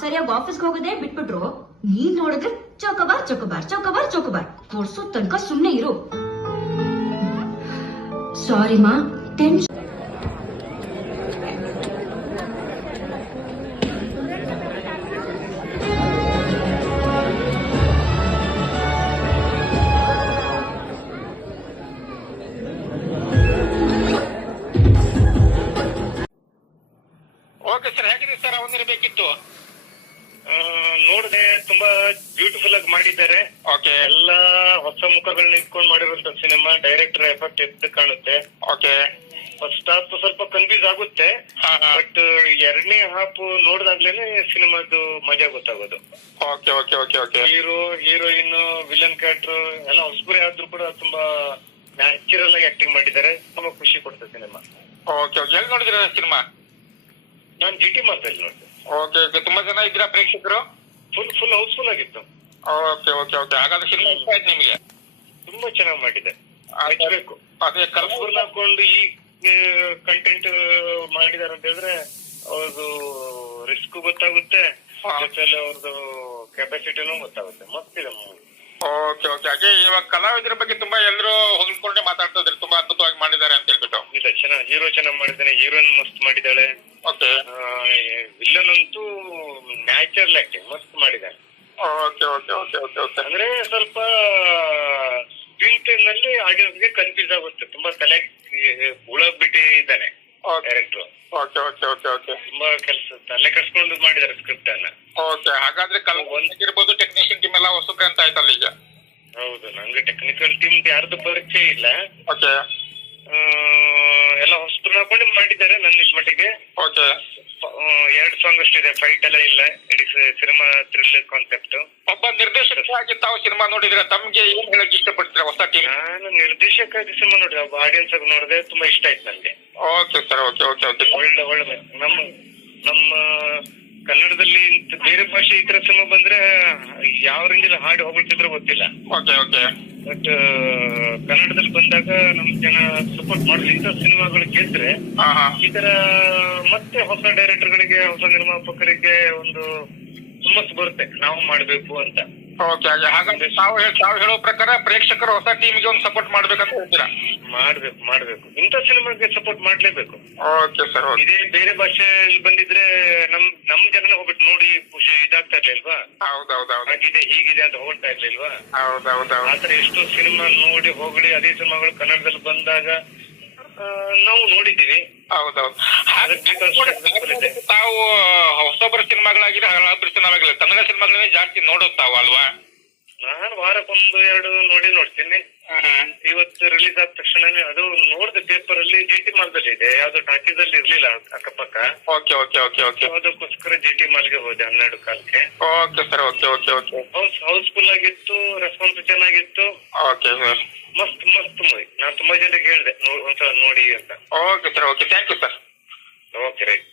ಸರಿಯಾಗಿ ಆಫೀಸ್ಗೆ ಹೋಗೋದೇ ಬಿಟ್ಬಿಟ್ರು. ನೀನ್ ನೋಡಿದ್ರೆ ಚೌಕಬಾರ್ ಚೌಕಬಾರ್ ಚೌಕಬಾರ್ ಚೌಕಬಾರ್ ಕೊಡ್ಸೋ ತನಕ ಸುಮ್ನೆ ಇರು. ಸಾರಿ ಮಾ, ಟೆನ್ಷನ್. ಓಕೆ ಸರ್, ಹೇಗಿದೆ ಸರ್? ಅವನಿರಬೇಕಿತ್ತು. ನೋಡಿದೆ, ತುಂಬಾ ಬ್ಯೂಟಿಫುಲ್ ಆಗಿ ಮಾಡಿದ್ದಾರೆ. ಓಕೆ, ಎಲ್ಲ ಹೊಸ ಮುಖಗಳನ್ನ ಇಟ್ಕೊಂಡು ಮಾಡಿರುವಂತ ಸಿನಿಮಾ. ಡೈರೆಕ್ಟರ್ ಎಫರ್ಟ್ ಎದ್ದು ಕಾಣುತ್ತೆ. ಓಕೆ, ಫಸ್ಟ್ ಹಾಫ್ ಸ್ವಲ್ಪ ಕನ್ಫ್ಯೂಸ್ ಆಗುತ್ತೆ, ಬಟ್ ಎರಡನೇ ಹಾಫ್ ನೋಡಿದಾಗ್ಲೇನೆ ಸಿನಿಮಾದು ಮಜಾ ಗೊತ್ತಾಗೋದು. Okay okay okay okay. Heroine, villain character ಎಲ್ಲ ಹೊಸಬರೇ ಆದ್ರೂ ಕೂಡ ತುಂಬಾ ನ್ಯಾಚುರಲ್ ಆಗಿ ಆಕ್ಟಿಂಗ್ ಮಾಡಿದ್ದಾರೆ. ತುಂಬಾ ಖುಷಿ ಕೊಡ್ತದೆ ಸಿನಿಮಾ. Okay okay. ಎಲ್ಲಿ ನೋಡಿದ್ರ ಸಿನಿಮಾ? ನಾನು GT ಮಾರ್ದಲ್ಲಿ ನೋಡಿದೆ. Okay okay. ತುಂಬಾ ಜನ ಇದ್ದೀರಾ ಪ್ರೇಕ್ಷಕರು? ಫುಲ್ ಹೌಸ್ಫುಲ್ ಆಗಿತ್ತು. Okay okay okay. ಹಾಗಾದ್ರೆ ಸಿನಿಮಾ ಇಷ್ಟ ಆಯ್ತು ನಿಮಗೆ? ತುಂಬಾ ಚೆನ್ನಾಗಿ ಮಾಡಿದೆ. ಬೇಕು ಅದೇ ಕಲರ್ಫುಲ್ ಹಾಕೊಂಡು ಈ ಕಂಟೆಂಟ್ ಮಾಡಿದಾರೆ ಅಂತ ಹೇಳಿದ್ರೆ ಅವ್ರದ್ದು ರಿಸ್ಕ್ ಗೊತ್ತಾಗುತ್ತೆ, ಜೊತೆಲಿ ಅವ್ರದ್ದು ಕೆಪಾಸಿಟಿನೂ ಗೊತ್ತಾಗುತ್ತೆ. ಮಸ್ತಿದೆ ಮೂವಿ. Okay okay. ಹಾಗೆ ಇವಾಗ ಕಲಾವಿದರ ಬಗ್ಗೆ ತುಂಬಾ ಎಲ್ಲರೂ ಹೊಗಳ್ಕೊಂಡೆ ಮಾತಾಡ್ತಾ ಇದ್ರು, ತುಂಬಾ ಅದ್ಭುತವಾಗಿ ಮಾಡಿದ್ದಾರೆ ಅಂತ ಹೇಳ್ಬಿಟ್ಟು. ಇಲ್ಲ, ಚೆನ್ನಾಗಿ ಹೀರೋ ಚೆನ್ನಾಗಿ ಮಾಡಿದ್ದಾನೆ, ಹೀರೋಯಿನ್ ಮಸ್ತ್ ಮಾಡಿದ್ದಾಳೆ. ಓಕೆ. ವಿಲ್ಲನ್ ಅಂತೂ ನ್ಯಾಚುರಲ್ ಆಕ್ಟಿಂಗ್ ಮಸ್ತ್ ಮಾಡಿದ್ದಾನೆ. Okay okay okay okay okay. ಅಂದ್ರೆ ಸ್ವಲ್ಪ ಸ್ಕ್ರೀನ್ ಟೈಮ್ ನಲ್ಲಿ ಆಡಿಯನ್ಸ್ ಗೆ ಕನ್ಫ್ಯೂಸ್ ಆಗುತ್ತೆ. ತುಂಬಾ ತಲೆ ಉಳಬಿಟ್ಟಿದ್ದಾನೆ director. Okay okay okay okay. ತುಂಬಾ ಕೆಲಸ ತಲೆ ಕಟ್ಸ್ಕೊಂಡು ಮಾಡಿದ್ದಾರೆ ಸ್ಕ್ರಿಪ್ಟ್ ಅನ್ನ. ಓಕೆ. ಹಾಗಾದ್ರೆ ಇರ್ಬೋದು, ಟೆಕ್ನಿಷಿಯನ್ ಟೀಮ್ ಎಲ್ಲ ಹೊಸಬ್ರೆ ಅಂತ ಆಯ್ತಲ್ಲ ಈಗ? ಹೌದು, ನಂಗೆ ಟೆಕ್ನಿಕಲ್ ಟೀಮ್ ಯಾರ್ದು ಪರಿಚಯ ಇಲ್ಲ. ಓಕೆ. ಎಲ್ಲ ಹೊಸಬ್ರು ಹಾಕೊಂಡು ಮಾಡಿದ್ದಾರೆ ನನ್ನ ಮಟ್ಟಿಗೆ. ಓಕೆ. 2 ಸಾಂಗ್ ಅಷ್ಟಿದೆ, ಫೈಟ್ ಎಲ್ಲ ಇಲ್ಲ. ಇಡೀ ಸಿನಿಮಾ ಥ್ರಿಲ್ ಕಾನ್ಸೆಪ್ಟ್. ಒಬ್ಬ ನಿರ್ದೇಶಕರಾಗಿ ತಾವು ಸಿನಿಮಾ ನೋಡಿದ್ರೆ ತಮ್ಗೆ ಏನ್ ಹೇಳಕ್ ಇಷ್ಟಪಡ್ತೀರಾ ಹೊಸ ಟೀಮ್? ನಾನು ನಿರ್ದೇಶಕ ಸಿನಿಮಾ ನೋಡಿದೆ, ಒಬ್ಬ ಆಡಿಯನ್ಸ್ ಆಗಿ ನೋಡಿದೆ, ತುಂಬಾ ಇಷ್ಟ ಆಯ್ತು ನನ್ಗೆ. Okay sir. Okay okay okay. ಒಳ್ಳೆ ನಮ್ಮ ಕನ್ನಡದಲ್ಲಿ ಬೇರೆ ಭಾಷೆ ಈ ತರ ಸಿನಿಮಾ ಬಂದ್ರೆ ಯಾವ ರೇಂಜಲ್ಲಿ ಹಾಡು ಹೋಗ್ತಿದ್ರು ಗೊತ್ತಿಲ್ಲ. Okay okay. ಬಟ್ ಕನ್ನಡದಲ್ಲಿ ಬಂದಾಗ ನಮ್ ಜನ ಸಪೋರ್ಟ್ ಮಾಡಿದ್ರೆ ಇಂಥ ಸಿನಿಮಾಗಳು ಗೆದ್ರೆ ಈ ತರ ಮತ್ತೆ ಹೊಸ ಡೈರೆಕ್ಟರ್ ಗಳಿಗೆ, ಹೊಸ ನಿರ್ಮಾಪಕರಿಗೆ ಒಂದು ಹುಮ್ಮಸ್ ಬರುತ್ತೆ, ನಾವು ಮಾಡ್ಬೇಕು ಅಂತ. ಓಕೆ. ಹಾಗಾದ್ರೆ ತಾವು ಹೇಳೋ ಪ್ರಕಾರ ಪ್ರೇಕ್ಷಕರು ಹೊಸ ಟೀಮ್ಗೆ ಒಂದು ಸಪೋರ್ಟ್ ಮಾಡ್ಬೇಕಂತ ಹೇಳ್ತೀರಾ? ಮಾಡ್ಬೇಕು ಇಂಥ ಸಿನಿಮಾಗೆ ಸಪೋರ್ಟ್ ಮಾಡ್ಲೇಬೇಕು. Okay sir. ಇದೇ ಬೇರೆ ಭಾಷೆಯಲ್ಲಿ ಬಂದಿದ್ರೆ ನಮ್ ಜನ ಹೋಗ್ಬಿಟ್ಟು ನೋಡಿ ಖುಷಿ ಇದಾಗ್ತಾ ಇರ್ಲಿಲ್ವಾ? ಹೌದೌದೌದು. ಹಾಗಿದೆ ಹೀಗಿದೆ ಅಂತ ಹೋಗ್ತಾ ಇರ್ಲಿಲ್ವಾ? ಹೌದೌದೌದು. ಆತರ ಎಷ್ಟೋ ಸಿನಿಮಾ ನೋಡಿ ಹೋಗಲಿ, ಅದೇ ಸಿನಿಮಾಗಳು ಕನ್ನಡದಲ್ಲಿ ಬಂದಾಗ ನಾವು ನೋಡಿದ್ದೀವಿ. ಹೌದೌದು. ತಾವು ಹೊಸೊಬ್ಬರ ಸಿನಿಮಾಗಳಾಗಿದ್ರೆ ಹಳಬರ ಸಿನಿಮಾಗಳಿಲ್ಲ, ಕನ್ನಡ ಸಿನಿಮಾಗಳನ್ನೇ ಜಾಸ್ತಿ ನೋಡೋದು ತಾವು ಅಲ್ವಾ? ನಾನು ವಾರಕ್ಕೊಂದು 2 ನೋಡ್ತೀನಿ. ಇವತ್ತು ರಿಲೀಸ್ ಆದ ತಕ್ಷಣನೇ ಅದು ನೋಡಿದ ಪೇಪರ್ ಅಲ್ಲಿ GT ಮಾಲ್ದಲ್ಲಿ ಇದೆ, ಯಾವ್ದು ಟಾಕೀಸ್ ಅಲ್ಲಿ ಇರ್ಲಿಲ್ಲ ಅಕ್ಕಪಕ್ಕ. Okay okay okay okay. ಅದಕ್ಕೋಸ್ಕರ GT ಮಾಲ್ಗೆ ಹೋದೆ 12 ಕಾಲಕ್ಕೆ. Okay sir. Okay okay okay. House full ಆಗಿತ್ತು, ರೆಸ್ಪಾನ್ಸ್ ಚೆನ್ನಾಗಿತ್ತು. Okay sir. ಮಸ್ತ್ ಮೂವಿ. ನಾನು ತುಂಬಾ ಜನಕ್ಕೆ ಹೇಳಿದೆ ಒಂದ್ಸಲ ನೋಡಿ ಅಂತ. Okay sir. Okay, thank you sir. Okay, right.